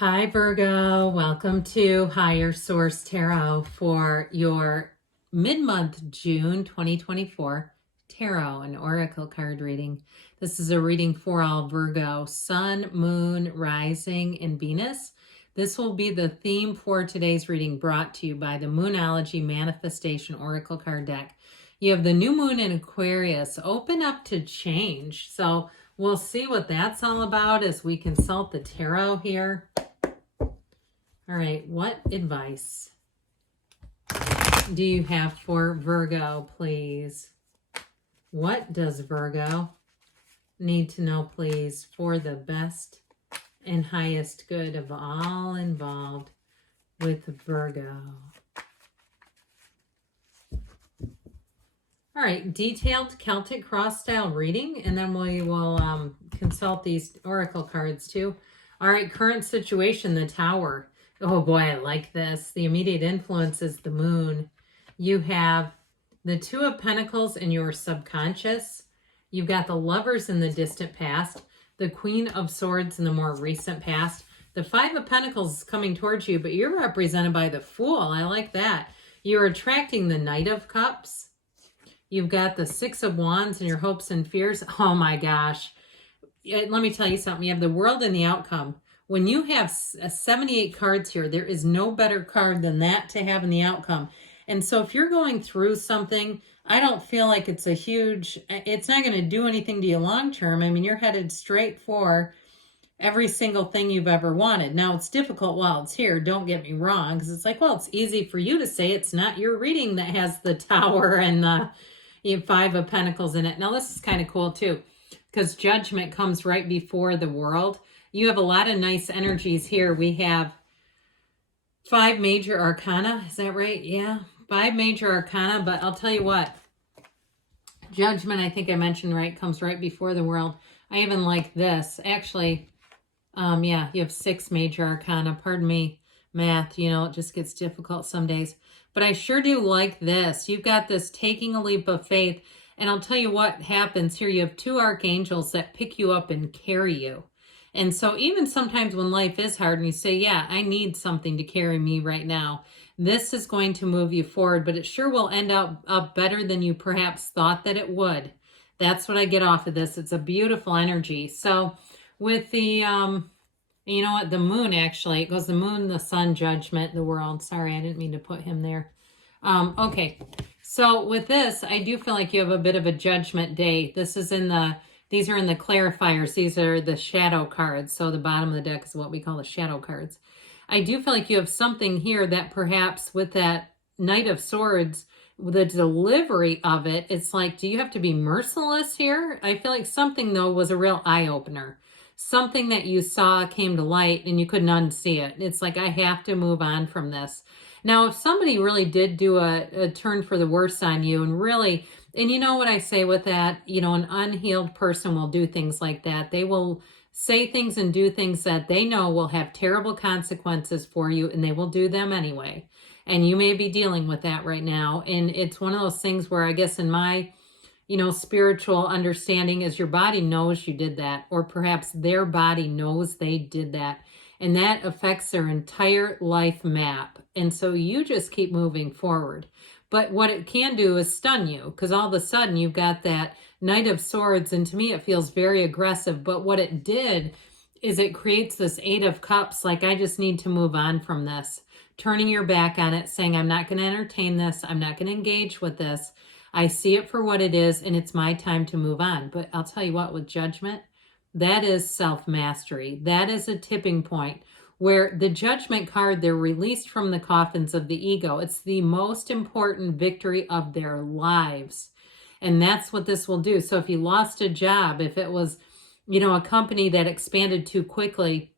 Hi, Virgo. Welcome to Higher Source Tarot for your mid-month June 2024 tarot and oracle card reading. This is a reading for all Virgo, Sun, Moon, Rising, and Venus. This will be the theme for today's reading, brought to you by the Moonology Manifestation Oracle card deck. You have the new moon in Aquarius, open up to change. So we'll see what that's all about as we consult the tarot here. All right, what advice do you have for Virgo, please? What does Virgo need to know, please, for the best and highest good of all involved with Virgo? All right, detailed Celtic cross-style reading, and then we will consult these oracle cards too. All right, current situation, the Tower. Oh boy, I like this. The immediate influence is the moon. You have the Two of Pentacles in your subconscious. You've got the Lovers in the distant past, the Queen of Swords in the more recent past. The Five of Pentacles is coming towards you, but you're represented by the Fool. I like that. You're attracting the Knight of Cups. You've got the Six of Wands and your hopes and fears. Oh my gosh. Let me tell you something. You have the World and the Outcome. When you have 78 cards here, there is no better card than that to have in the outcome. And so if you're going through something, I don't feel like it's it's not going to do anything to you long term. I mean, you're headed straight for every single thing you've ever wanted. Now, it's difficult while it's here. Don't get me wrong, because it's like, well, it's easy for you to say it's not your reading that has the Tower and the Five of Pentacles in it. Now, this is kind of cool too, because Judgment comes right before the World. You have a lot of nice energies here. We have 5 major arcana. Is that right? Yeah, 5 major arcana. But I'll tell you what, Judgment, I think I mentioned right, comes right before the World. I even like this. Actually, yeah, you have 6 major arcana. Pardon me, math. You know, it just gets difficult some days. But I sure do like this. You've got this taking a leap of faith. And I'll tell you what happens here. You have 2 archangels that pick you up and carry you. And so even sometimes when life is hard and you say, yeah, I need something to carry me right now, this is going to move you forward, but it sure will end up better than you perhaps thought that it would. That's what I get off of this. It's a beautiful energy. So with the, you know what, the moon, actually, it goes the moon, the sun, Judgment, the World. Sorry, I didn't mean to put him there. Okay. So with this, I do feel like you have a bit of a judgment day. This is these are in the clarifiers. These are the shadow cards. So the bottom of the deck is what we call the shadow cards. I do feel like you have something here that perhaps with that Knight of Swords, the delivery of it, it's like, do you have to be merciless here? I feel like something, though, was a real eye-opener. Something that you saw came to light and you couldn't unsee it. It's like, I have to move on from this. Now, if somebody really did do a turn for the worse on you and really... And you know what I say with that? You know, an unhealed person will do things like that. They will say things and do things that they know will have terrible consequences for you, and they will do them anyway. And you may be dealing with that right now. And it's one of those things where I guess in my, you know, spiritual understanding is your body knows you did that, or perhaps their body knows they did that. And that affects their entire life map. And so you just keep moving forward. But what it can do is stun you, because all of a sudden you've got that Knight of Swords, and to me it feels very aggressive. But what it did is it creates this 8 of Cups, like I just need to move on from this. Turning your back on it, saying I'm not going to entertain this, I'm not going to engage with this. I see it for what it is, and it's my time to move on. But I'll tell you what, with Judgment, that is self-mastery. That is a tipping point. Where the Judgment card, they're released from the coffins of the ego. It's the most important victory of their lives. And that's what this will do. So if you lost a job, if it was, you know, a company that expanded too quickly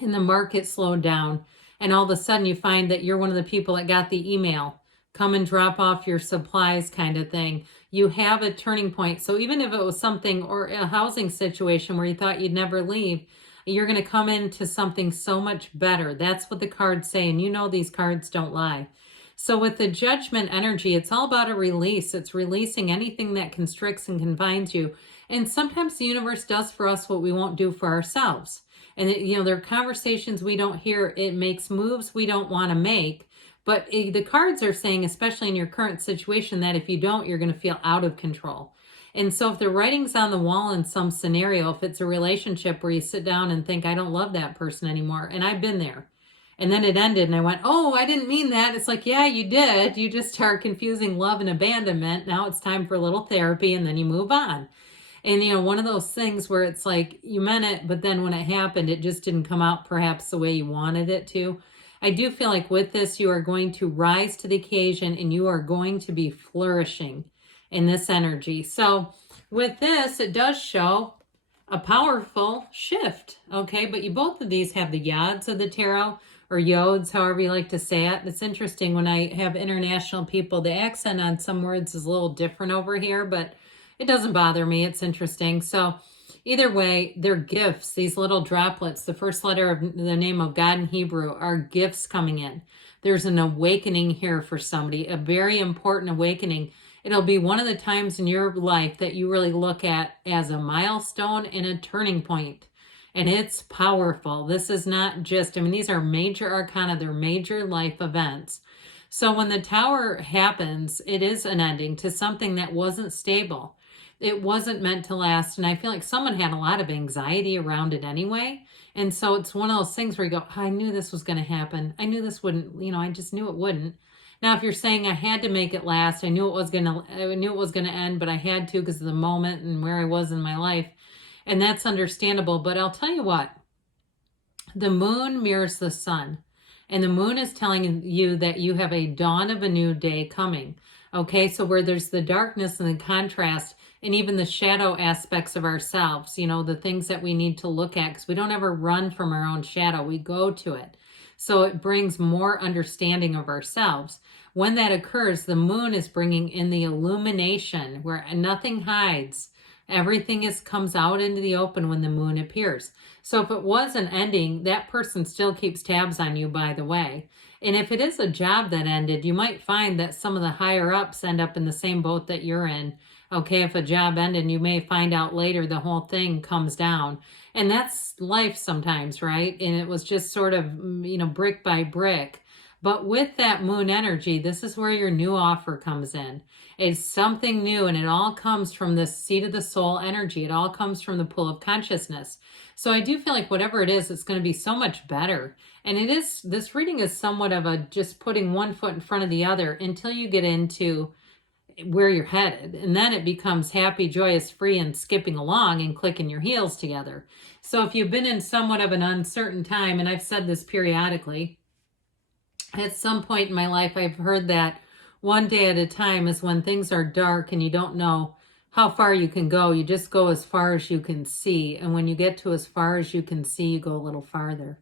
and the market slowed down, and all of a sudden you find that you're one of the people that got the email, come and drop off your supplies kind of thing, you have a turning point. So even if it was something or a housing situation where you thought you'd never leave, you're going to come into something so much better. That's what the cards say. And you know these cards don't lie. So with the Judgment energy, it's all about a release. It's releasing anything that constricts and confines you. And sometimes the universe does for us what we won't do for ourselves. And there are conversations we don't hear. It makes moves we don't want to make. But the cards are saying, especially in your current situation, that if you don't, you're going to feel out of control. And so if the writing's on the wall in some scenario, if it's a relationship where you sit down and think, I don't love that person anymore, and I've been there, and then it ended and I went, oh, I didn't mean that. It's like, yeah, you did. You just start confusing love and abandonment. Now it's time for a little therapy, and then you move on. And, one of those things where it's like you meant it, but then when it happened, it just didn't come out perhaps the way you wanted it to. I do feel like with this, you are going to rise to the occasion and you are going to be flourishing in this energy. So with this, it does show a powerful shift. Okay, but both of these have the yods of the tarot, or yods, however you like to say it. It's interesting when I have international people, the accent on some words is a little different over here, but it doesn't bother me. It's interesting. So either way, they're gifts. These little droplets, the first letter of the name of God in Hebrew, are gifts coming in. There's an awakening here for somebody, a very important awakening. It'll be one of the times in your life that you really look at as a milestone and a turning point. And it's powerful. This is not just, these are major arcana. They're major life events. So when the Tower happens, it is an ending to something that wasn't stable. It wasn't meant to last. And I feel like someone had a lot of anxiety around it anyway. And so it's one of those things where you go, I knew this was going to happen. I knew this wouldn't, I just knew it wouldn't. Now, if you're saying I had to make it last, I knew it was going to end, but I had to because of the moment and where I was in my life. And that's understandable. But I'll tell you what, the moon mirrors the sun. And the moon is telling you that you have a dawn of a new day coming. Okay, so where there's the darkness and the contrast and even the shadow aspects of ourselves, the things that we need to look at, because we don't ever run from our own shadow. We go to it. So it brings more understanding of ourselves. When that occurs, the moon is bringing in the illumination where nothing hides. Everything comes out into the open when the moon appears. So if it was an ending, that person still keeps tabs on you, by the way. And if it is a job that ended, you might find that some of the higher ups end up in the same boat that you're in. Okay, if a job ended, you may find out later the whole thing comes down. And that's life sometimes, right? And it was just sort of, brick by brick. But with that moon energy, this is where your new offer comes in. It's something new, and it all comes from the seat of the soul energy. It all comes from the pool of consciousness. So I do feel like whatever it is, it's going to be so much better. And this reading is somewhat of a just putting one foot in front of the other until you get into where you're headed. And then it becomes happy, joyous, free, and skipping along and clicking your heels together. So if you've been in somewhat of an uncertain time, and I've said this periodically, at some point in my life, I've heard that one day at a time is when things are dark and you don't know how far you can go. You just go as far as you can see. And when you get to as far as you can see, you go a little farther.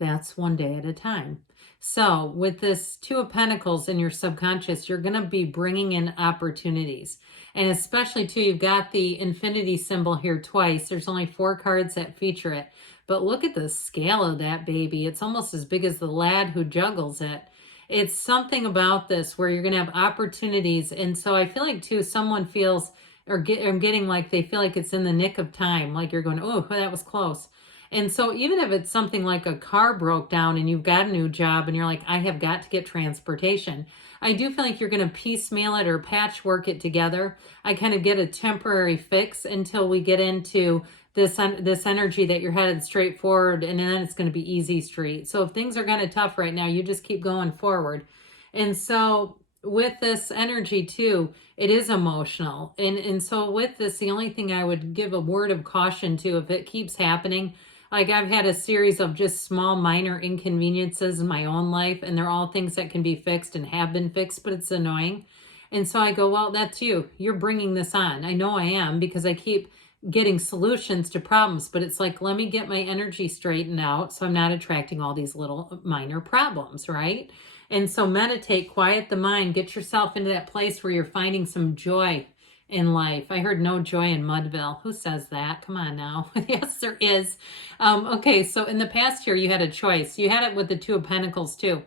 That's one day at a time. So with this Two of Pentacles in your subconscious, you're going to be bringing in opportunities. And especially too, you've got the infinity symbol here twice. There's only 4 cards that feature it. But look at the scale of that baby. It's almost as big as the lad who juggles it. It's something about this where you're going to have opportunities. And so I feel like too, someone feels or getting like they feel like it's in the nick of time. Like you're going, oh, that was close. And so even if it's something like a car broke down and you've got a new job and you're like, I have got to get transportation, I do feel like you're going to piecemeal it or patchwork it together. I kind of get a temporary fix until we get into this energy that you're headed straight forward, and then it's going to be easy street. So if things are kind of tough right now, you just keep going forward. And so with this energy too, it is emotional. And so with this, the only thing I would give a word of caution to, if it keeps happening, like I've had a series of just small minor inconveniences in my own life, and they're all things that can be fixed and have been fixed, but it's annoying. And so I go, well, that's you. You're bringing this on. I know I am, because I keep getting solutions to problems, but it's like, let me get my energy straightened out so I'm not attracting all these little minor problems, right? And so meditate, quiet the mind, get yourself into that place where you're finding some joy in life. I heard no joy in Mudville. Who says that? Come on now. Yes, there is. Okay, so in the past year, you had a choice. You had it with the Two of Pentacles too.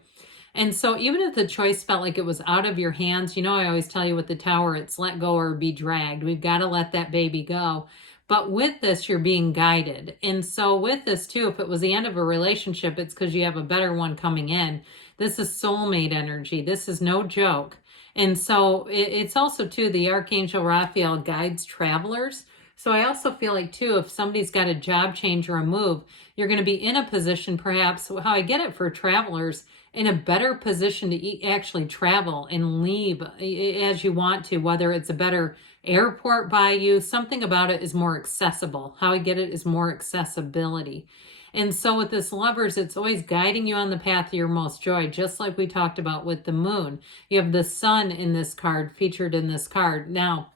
And so even if the choice felt like it was out of your hands, I always tell you with the Tower, it's let go or be dragged. We've got to let that baby go. But with this, you're being guided. And so with this too, if it was the end of a relationship, it's because you have a better one coming in. This is soulmate energy. This is no joke. And so it's also too, the Archangel Raphael guides travelers. So I also feel like too, if somebody's got a job change or a move, you're going to be in a position, perhaps how I get it for travelers, in a better position to actually travel and leave as you want to, whether it's a better airport by you, something about it is more accessible. How I get it is more accessibility. And so with this Lovers, it's always guiding you on the path of your most joy, just like we talked about with the Moon. You have the Sun in this card, featured in this card. Now,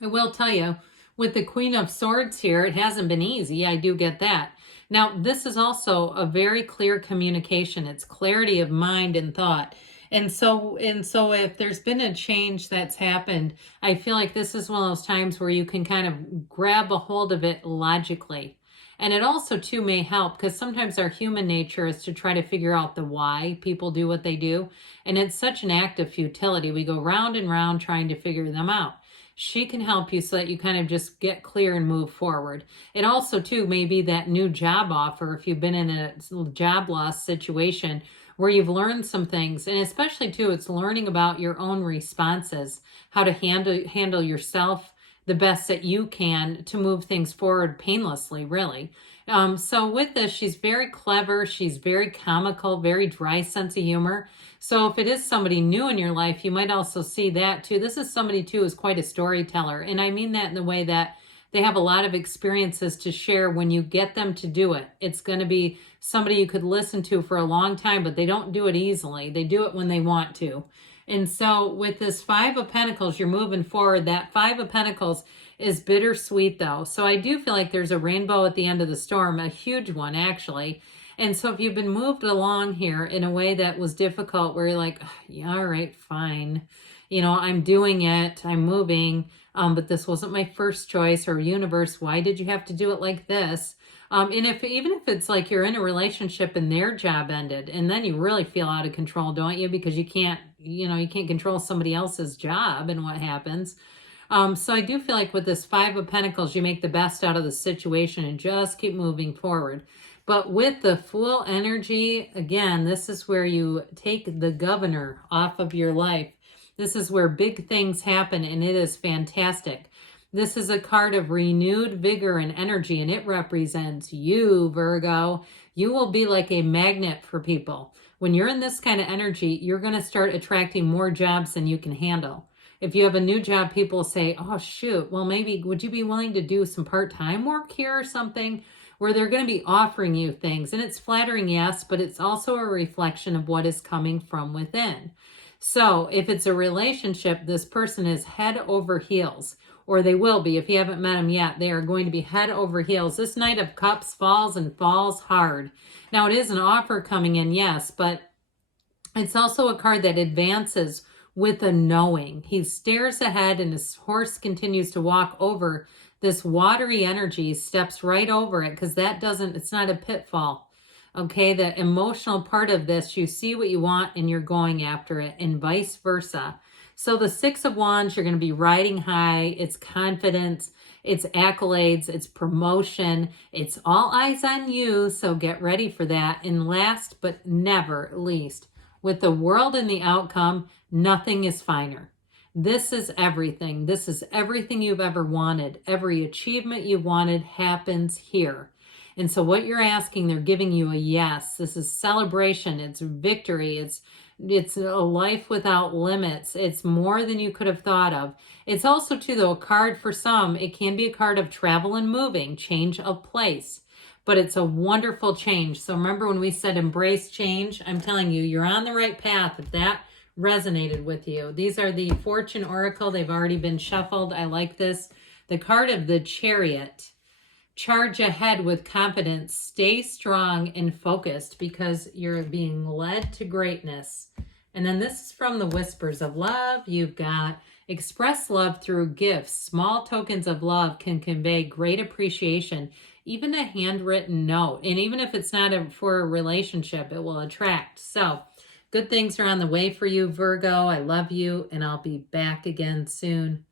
I will tell you, with the Queen of Swords here, it hasn't been easy. I do get that. Now, this is also a very clear communication. It's clarity of mind and thought. And so if there's been a change that's happened, I feel like this is one of those times where you can kind of grab a hold of it logically. And it also too may help, because sometimes our human nature is to try to figure out the why people do what they do. And it's such an act of futility. We go round and round trying to figure them out. She can help you so that you kind of just get clear and move forward. It also too may be that new job offer if you've been in a job loss situation where you've learned some things. And especially too, it's learning about your own responses, how to handle yourself the best that you can to move things forward painlessly, really. So with this, she's very clever. She's very comical, very dry sense of humor. So if it is somebody new in your life, you might also see that too. This is somebody too who's quite a storyteller. And I mean that in the way that they have a lot of experiences to share when you get them to do it. It's going to be somebody you could listen to for a long time, but they don't do it easily. They do it when they want to. And so with this Five of Pentacles, you're moving forward. That Five of Pentacles is bittersweet though. So I do feel like there's a rainbow at the end of the storm, a huge one actually. And so if you've been moved along here in a way that was difficult, where you're like, yeah, all right, fine. I'm doing it, I'm moving, but this wasn't my first choice, or universe, why did you have to do it like this? And even if it's like you're in a relationship and their job ended, and then you really feel out of control, don't you? Because you can't control somebody else's job and what happens. So I do feel like with this Five of Pentacles, you make the best out of the situation and just keep moving forward. But with the Fool energy, again, this is where you take the governor off of your life. This is where big things happen, and it is fantastic. This is a card of renewed vigor and energy, and it represents you, Virgo. You will be like a magnet for people. When you're in this kind of energy, you're going to start attracting more jobs than you can handle. If you have a new job, people say, oh, shoot, well, maybe would you be willing to do some part-time work here or something? Where they're going to be offering you things. And it's flattering, yes, but it's also a reflection of what is coming from within. So if it's a relationship, this person is head over heels, or they will be. If you haven't met them yet, they are going to be head over heels. This Knight of Cups falls and falls hard. Now, it is an offer coming in, yes, but it's also a card that advances with a knowing. He stares ahead and his horse continues to walk over this watery energy, steps right over it, because it's not a pitfall. Okay, the emotional part of this, you see what you want and you're going after it, and vice versa. So the Six of Wands, you're going to be riding high. It's confidence, it's accolades, it's promotion, it's all eyes on you, so get ready for that. And last but never least, with the World and the outcome, nothing is finer. This is everything. This is everything you've ever wanted. Every achievement you wanted happens here. And so what you're asking, they're giving you a yes. This is celebration. It's victory. It's a life without limits. It's more than you could have thought of. It's also, too, though, a card for some. It can be a card of travel and moving, change of place. But it's a wonderful change. So remember when we said embrace change? I'm telling you, you're on the right path if that resonated with you. These are the Fortune Oracle. They've already been shuffled. I like this. The card of the Chariot. Charge ahead with confidence. Stay strong and focused because you're being led to greatness. And then this is from the Whispers of Love. You've got express love through gifts. Small tokens of love can convey great appreciation. Even a handwritten note. And even if it's not for a relationship, it will attract. So Good things are on the way for you, Virgo. I love you, and I'll be back again soon.